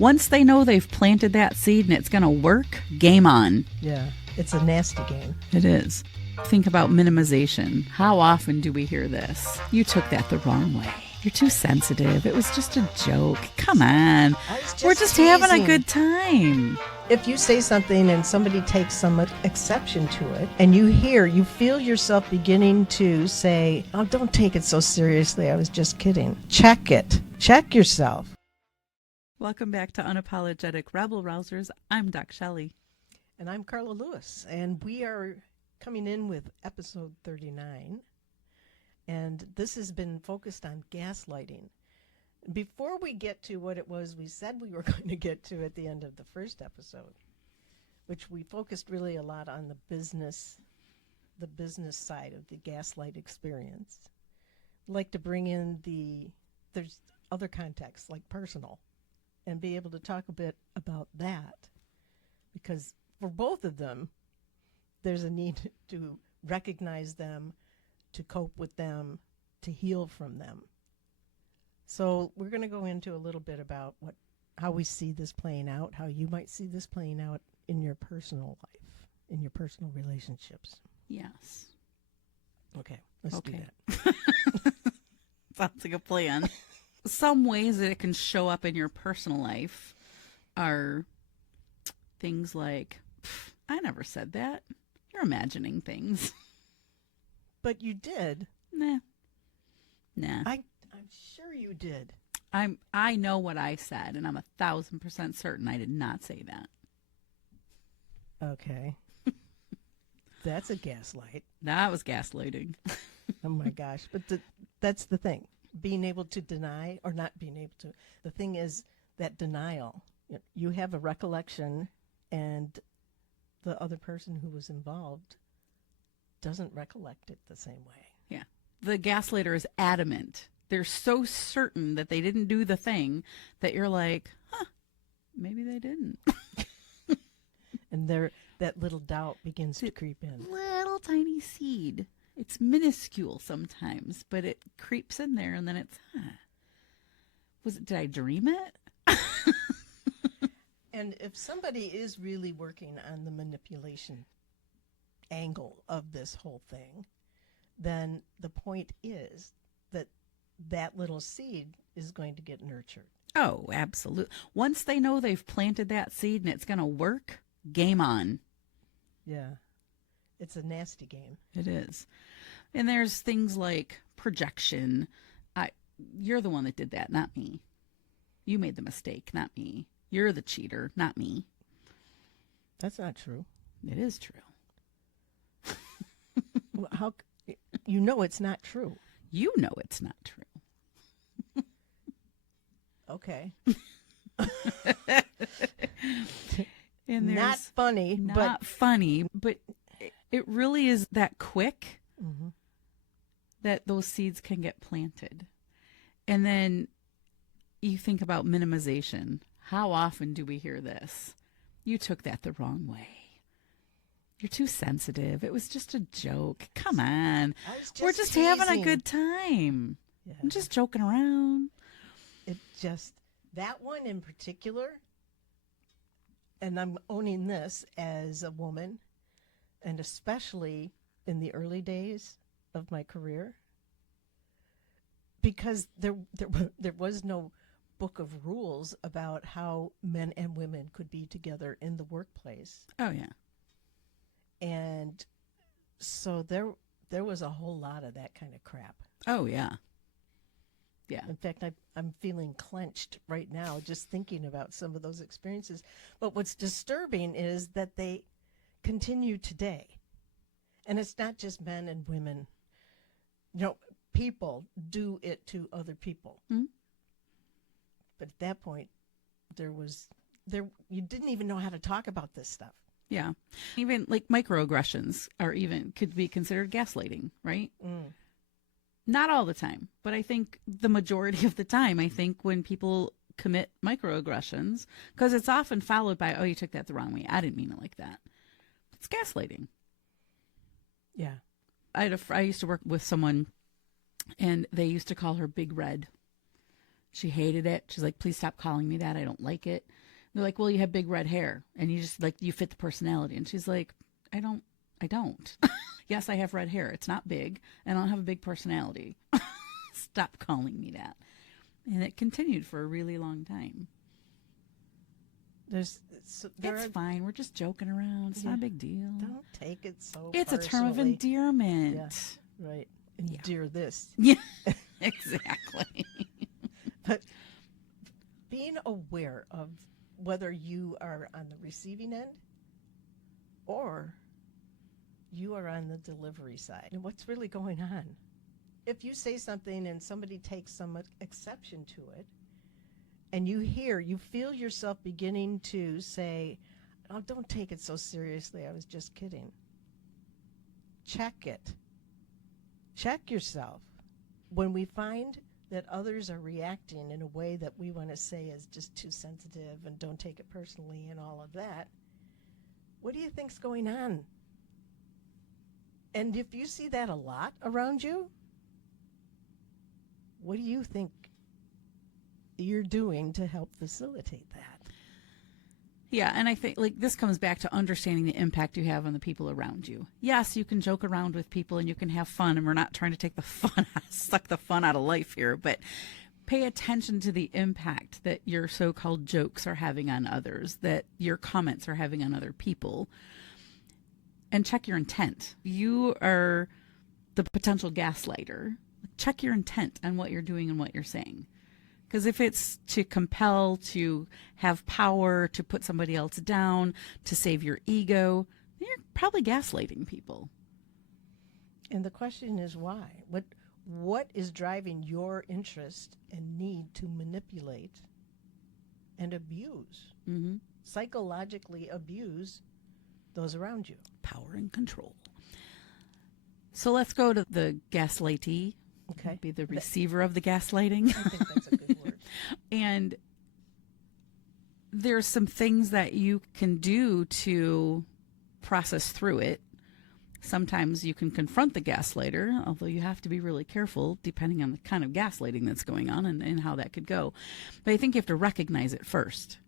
Once they know they've planted that seed and it's going to work, game on. Yeah, it's a nasty game. It is. Think about minimization. How often do we hear this? You took that the wrong way. You're too sensitive. It was just a joke. Come on. We're just having a good time. If you say something and somebody takes some exception to it, and you feel yourself beginning to say, oh, don't take it so seriously. I was just kidding. Check it. Check yourself. Welcome back to Unapologetic Rabble-Rousers. I'm DocShellie. And I'm Carla Lewis. And we are coming in with episode 39. And this has been focused on gaslighting. Before we get to what it was we said we were going to get to at the end of the first episode, which we focused really a lot on the business side of the gaslight experience, I'd like to bring in there's other contexts like personal and be able to talk a bit about that, because for both of them, there's a need to recognize them, to cope with them, to heal from them. So we're going to go into a little bit about how we see this playing out, how you might see this playing out in your personal life, in your personal relationships. Yes. Okay, let's do that. Sounds like a plan. Some ways that it can show up in your personal life are things like, I never said that. You're imagining things. But you did. Nah. I'm sure you did. I know what I said, and I'm 1,000% certain I did not say that. Okay. That's a gaslight. That was gaslighting. Oh my gosh. But that's the thing. Being able to deny or not being able to. The thing is that denial. You have a recollection, and the other person who was involved doesn't recollect it the same way. Yeah. The gaslighter is adamant. They're so certain that they didn't do the thing that you're like, maybe they didn't. And that little doubt begins to creep in. Little tiny seed. It's minuscule sometimes, but it creeps in there, and then it's, did I dream it? And if somebody is really working on the manipulation angle of this whole thing, then the point is that little seed is going to get nurtured. Oh, absolutely. Once they know they've planted that seed and it's going to work, game on. Yeah. It's a nasty game. It is. And there's things like projection. You're the one that did that, not me. You made the mistake, not me. You're the cheater, not me. That's not true. It is true. Well, how? You know it's not true. You know it's not true. Okay. And not funny. Not funny, but it really is that quick that those seeds can get planted. And then you think about minimization. How often do we hear this? You took that the wrong way. You're too sensitive. It was just a joke. Come on. We're just having a good time. Yeah. I'm just joking around. That one in particular, and I'm owning this as a woman, and especially in the early days of my career, because there was no book of rules about how men and women could be together in the workplace. Oh, yeah. And so there was a whole lot of that kind of crap. Oh, yeah. Yeah. In fact, I'm feeling clenched right now just thinking about some of those experiences. But what's disturbing is that they continue today. And it's not just men and women. People do it to other people. Mm-hmm. But at that point, you didn't even know how to talk about this stuff. Yeah. Even like microaggressions could be considered gaslighting, right? Mm. Not all the time, but I think the majority of the time, when people commit microaggressions, because it's often followed by, oh, you took that the wrong way. I didn't mean it like that. It's gaslighting. Yeah. I used to work with someone, and they used to call her Big Red. She hated it. She's like, please stop calling me that. I don't like it. They're like, well, you have big red hair and you just like, you fit the personality. And she's like, I don't. Yes, I have red hair. It's not big and I don't have a big personality. Stop calling me that. And it continued for a really long time. It's fine. We're just joking around. It's not a big deal. Don't take it so It's personally. a term of endearment. Yeah, right. Endear this. Yeah, exactly. But being aware of whether you are on the receiving end or you are on the delivery side and what's really going on. If you say something and somebody takes some exception to it, and you feel yourself beginning to say, oh, don't take it so seriously. I was just kidding. Check it. Check yourself. When we find that others are reacting in a way that we want to say is just too sensitive and don't take it personally and all of that, what do you think's going on? And if you see that a lot around you, what do you think you're doing to help facilitate that? Yeah, and I think like this comes back to understanding the impact you have on the people around you. Yes, you can joke around with people and you can have fun, and we're not trying to take the fun, suck the fun out of life here, but pay attention to the impact that your so-called jokes are having on others, that your comments are having on other people, and check your intent. You are the potential gaslighter. Check your intent on what you're doing and what you're saying. Because if it's to compel, to have power, to put somebody else down, to save your ego, then you're probably gaslighting people. And the question is why? What is driving your interest and need to manipulate and abuse, psychologically abuse those around you? Power and control. So let's go to the gaslightee. Okay. Be the receiver of the gaslighting. I think that's a good word. And there's some things that you can do to process through it. Sometimes you can confront the gaslighter, although you have to be really careful depending on the kind of gaslighting that's going on and how that could go. But I think you have to recognize it first.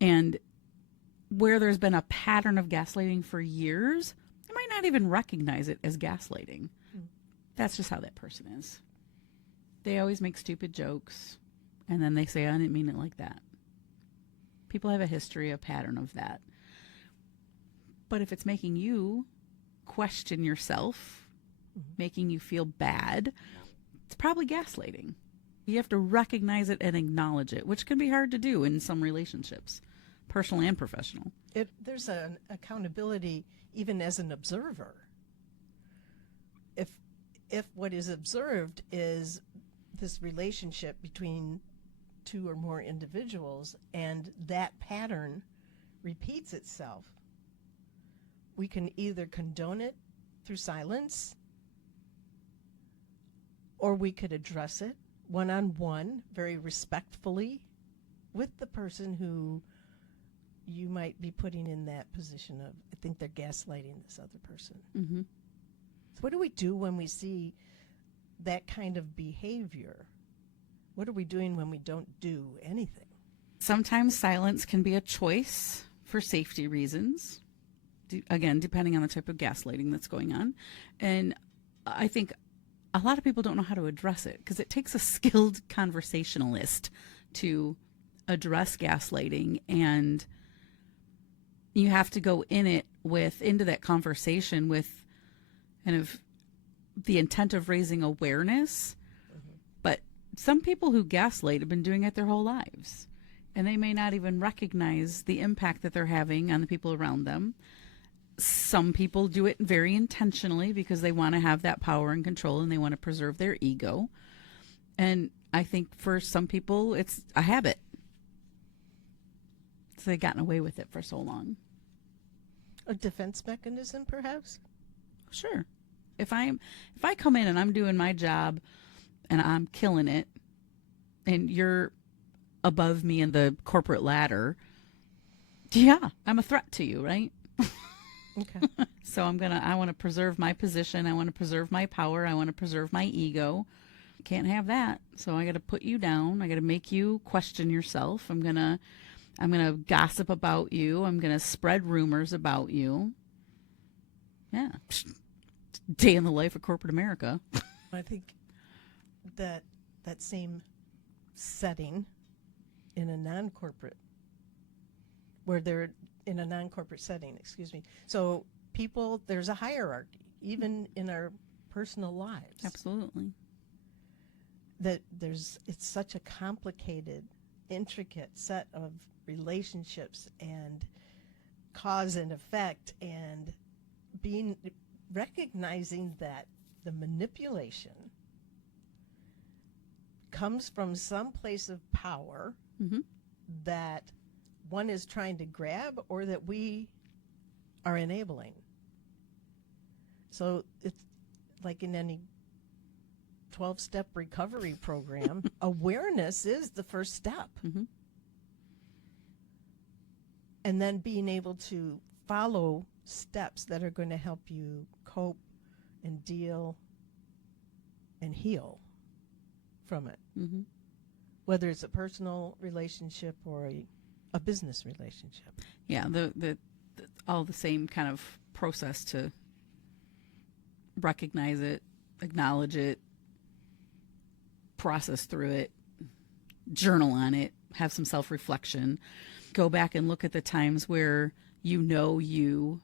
And where there's been a pattern of gaslighting for years, you might not even recognize it as gaslighting. That's just how that person is. They always make stupid jokes, and then they say, I didn't mean it like that. People have a history, a pattern of that. But if it's making you question yourself, making you feel bad, it's probably gaslighting. You have to recognize it and acknowledge it, which can be hard to do in some relationships, personal and professional. There's an accountability even as an observer. If what is observed is this relationship between two or more individuals and that pattern repeats itself, we can either condone it through silence, or we could address it one-on-one very respectfully with the person who you might be putting in that position of, I think they're gaslighting this other person. Mm-hmm. So what do we do when we see that kind of behavior? What are we doing when we don't do anything? Sometimes silence can be a choice for safety reasons, again, depending on the type of gaslighting that's going on. And I think a lot of people don't know how to address it because it takes a skilled conversationalist to address gaslighting, and you have to go into that conversation with kind of the intent of raising awareness. But some people who gaslight have been doing it their whole lives, and they may not even recognize the impact that they're having on the people around them. Some people do it very intentionally because they want to have that power and control and they want to preserve their ego. And I think for some people, it's a habit. So they've gotten away with it for so long. A defense mechanism, perhaps? Sure. If I come in and I'm doing my job and I'm killing it, and you're above me in the corporate ladder, yeah, I'm a threat to you, right? Okay. So I want to preserve my position. I want to preserve my power. I want to preserve my ego. can't have that. So I got to put you down. I got to make you question yourself. I'm going to gossip about you. I'm going to spread rumors about you. Yeah. Day in the life of corporate America. I think that same setting in a non-corporate, where they're in a non-corporate setting, excuse me. So people, there's a hierarchy, even in our personal lives. Absolutely. That it's such a complicated, intricate set of relationships and cause and effect, and recognizing that the manipulation comes from some place of power that one is trying to grab or that we are enabling. So it's like in any 12-step recovery program, awareness is the first step. And then being able to follow steps that are going to help you cope and deal and heal from it. Whether it's a personal relationship or a business relationship. Yeah, the all the same kind of process to recognize it, acknowledge it, process through it, journal on it, have some self-reflection, go back and look at the times where you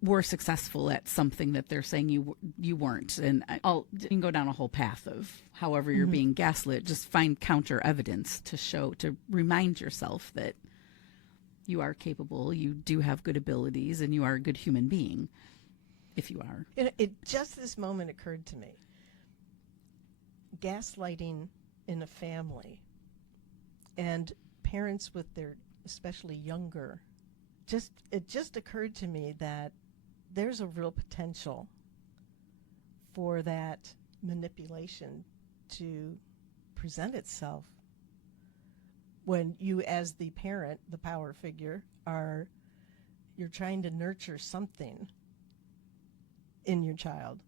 were successful at something that they're saying you weren't. And you can go down a whole path of however you're being gaslit. Just find counter evidence to remind yourself that you are capable, you do have good abilities, and you are a good human being, if you are. It just this moment occurred to me. Gaslighting in a family and parents with their especially younger, it just occurred to me that there's a real potential for that manipulation to present itself when you, as the parent, the power figure, you're trying to nurture something in your child.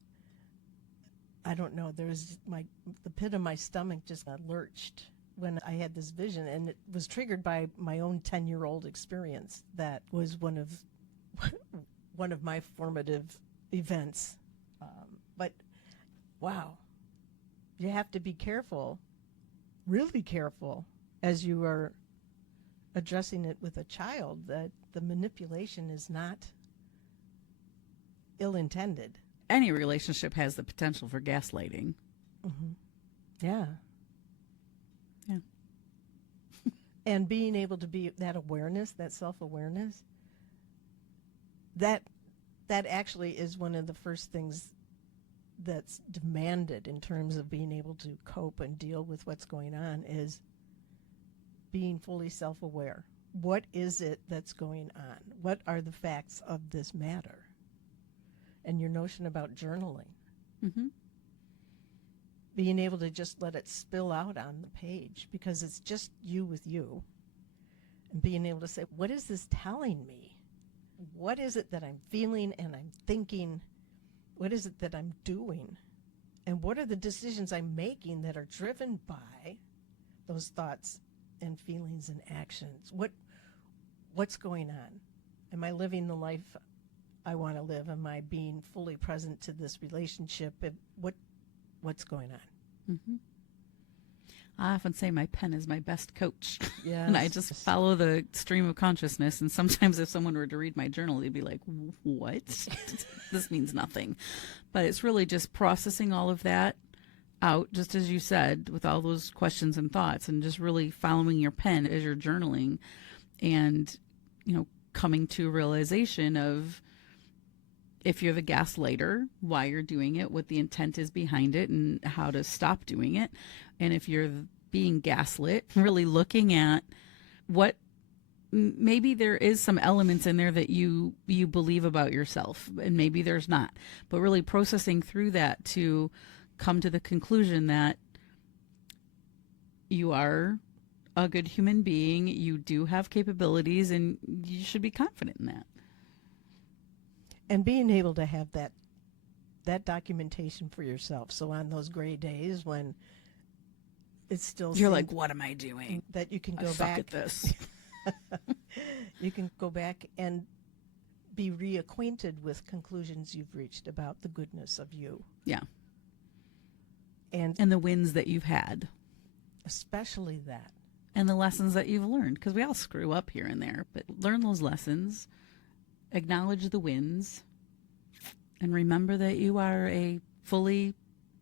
I don't know, the pit of my stomach just lurched when I had this vision, and it was triggered by my own 10-year-old experience. That was one of my formative events. But wow, you have to be careful, really careful, as you are addressing it with a child, that the manipulation is not ill-intended. Any relationship has the potential for gaslighting. Yeah. And being able to be that awareness, that self-awareness, that actually is one of the first things that's demanded in terms of being able to cope and deal with what's going on, is being fully self-aware. What is it that's going on? What are the facts of this matter? And your notion about journaling. Being able to just let it spill out on the page, because it's just you with you. And being able to say, what is this telling me? What is it that I'm feeling and I'm thinking? What is it that I'm doing? And what are the decisions I'm making that are driven by those thoughts and feelings and actions? What's going on? Am I living the life I want to live? Am I being fully present to this relationship? What's going on? I often say my pen is my best coach. Yes. And I just follow the stream of consciousness. And sometimes if someone were to read my journal, they'd be like, what? This means nothing. But it's really just processing all of that out, just as you said, with all those questions and thoughts, and just really following your pen as you're journaling, and, coming to a realization of, if you have a gaslighter, why you're doing it, what the intent is behind it, and how to stop doing it. And if you're being gaslit, really looking at what maybe there is some elements in there that you believe about yourself, and maybe there's not, but really processing through that to come to the conclusion that you are a good human being, you do have capabilities, and you should be confident in that. And being able to have that that documentation for yourself. So on those gray days when it's still You're like, what am I doing? that you can I go suck back at this. you can go back and be reacquainted with conclusions you've reached about the goodness of you. Yeah. And And the wins that you've had. especially that. And the lessons that you've learned. Because we all screw up here and there. But learn those lessons. Acknowledge the wins. And remember that you are a fully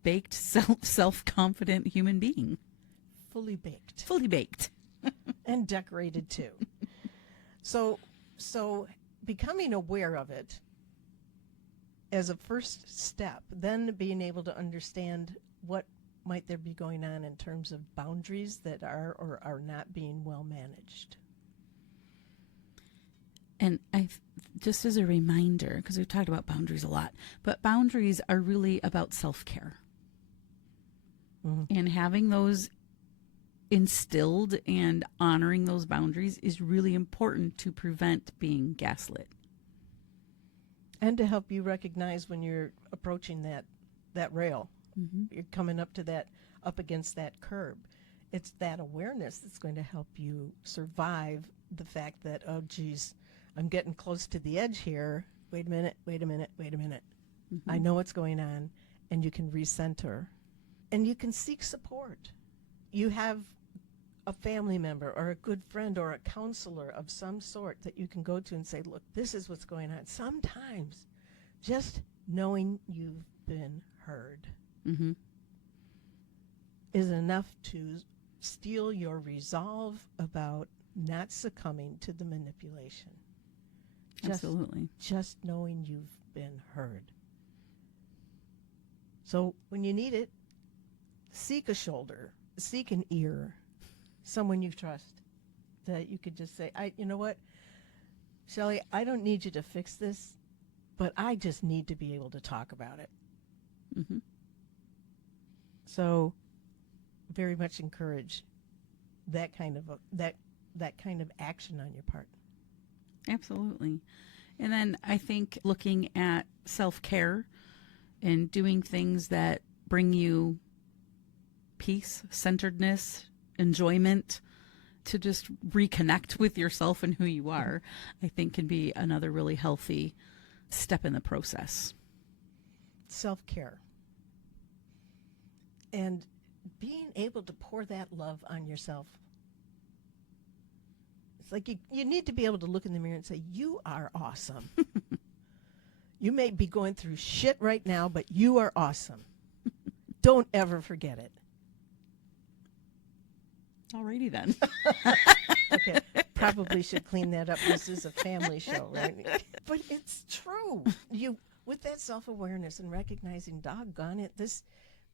baked, self-confident human being. Fully baked. Fully baked. And decorated too. So becoming aware of it as a first step, then being able to understand what might there be going on in terms of boundaries that are or are not being well managed. And just as a reminder, because we've talked about boundaries a lot, but boundaries are really about self-care. Mm-hmm. And having those instilled and honoring those boundaries is really important to prevent being gaslit. And to help you recognize when you're approaching that rail, you're coming up against that curb. It's that awareness that's going to help you survive the fact that, oh, geez, I'm getting close to the edge here. Wait a minute. I know what's going on. And you can recenter. And you can seek support. You have a family member or a good friend or a counselor of some sort that you can go to and say, look, this is what's going on. Sometimes just knowing you've been heard is enough to steel your resolve about not succumbing to the manipulation. Absolutely. Just knowing you've been heard. So when you need it, seek a shoulder, seek an ear, someone you trust, that you could just say, you know what, Shelley, I don't need you to fix this, but I just need to be able to talk about it. So very much encourage that kind of that kind of action on your part. Absolutely. And then I think looking at self-care and doing things that bring you peace, centeredness, enjoyment, to just reconnect with yourself and who you are, I think can be another really healthy step in the process. Self-care. And being able to pour that love on yourself. It's like you need to be able to look in the mirror and say, you are awesome. You may be going through shit right now, but you are awesome. Don't ever forget it. Alrighty then. Okay, probably should clean that up. This is a family show, right? But it's true. With that self-awareness and recognizing, doggone it,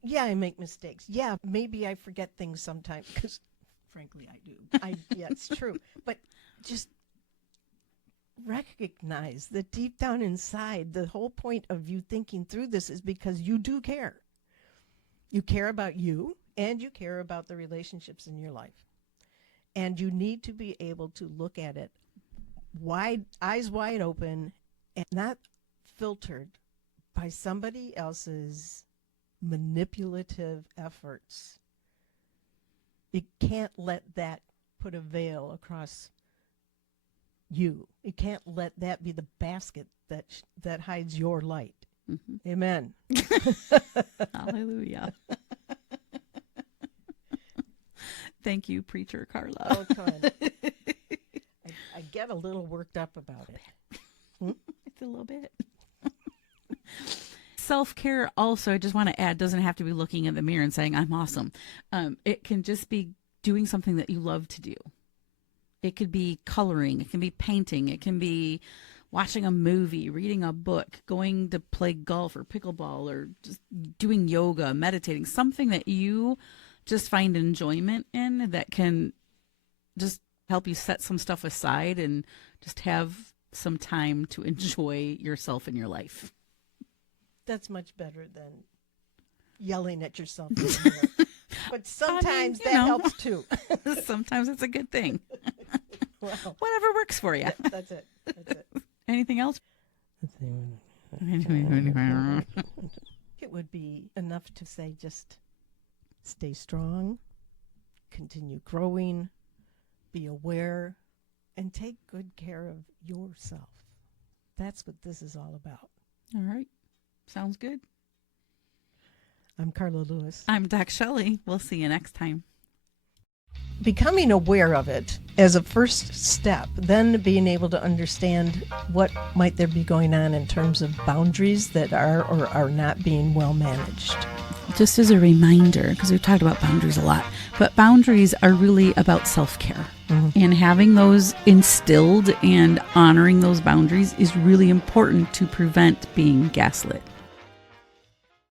yeah, I make mistakes. Yeah, maybe I forget things sometimes, because frankly I do. Yeah, it's true. But just recognize that deep down inside, the whole point of you thinking through this is because you do care. You care about you, and you care about the relationships in your life. And you need to be able to look at it eyes wide open, and not filtered by somebody else's manipulative efforts. You can't let that put a veil across you. You can't let that be the basket that hides your light. Amen. Hallelujah. Thank you, Preacher Carla. Oh, come on. I get a little worked up about it. It's a little bit. Self-care also, I just want to add, doesn't have to be looking in the mirror and saying, I'm awesome. It can just be doing something that you love to do. It could be coloring. It can be painting. It can be watching a movie, reading a book, going to play golf or pickleball, or just doing yoga, meditating, something that you just find enjoyment in that can just help you set some stuff aside and just have some time to enjoy yourself and your life. That's much better than yelling at yourself. But sometimes that helps too. Sometimes it's a good thing. Well, whatever works for you. That's it. Anything else? would be enough to say just stay strong, continue growing, be aware, and take good care of yourself. That's what this is all about. All right. Sounds good. I'm Carla Lewis. I'm DocShellie. We'll see you next time. Becoming aware of it as a first step, then being able to understand what might there be going on in terms of boundaries that are or are not being well managed. Just as a reminder, because we've talked about boundaries a lot, but boundaries are really about self-care. Mm-hmm. And having those instilled and honoring those boundaries is really important to prevent being gaslit.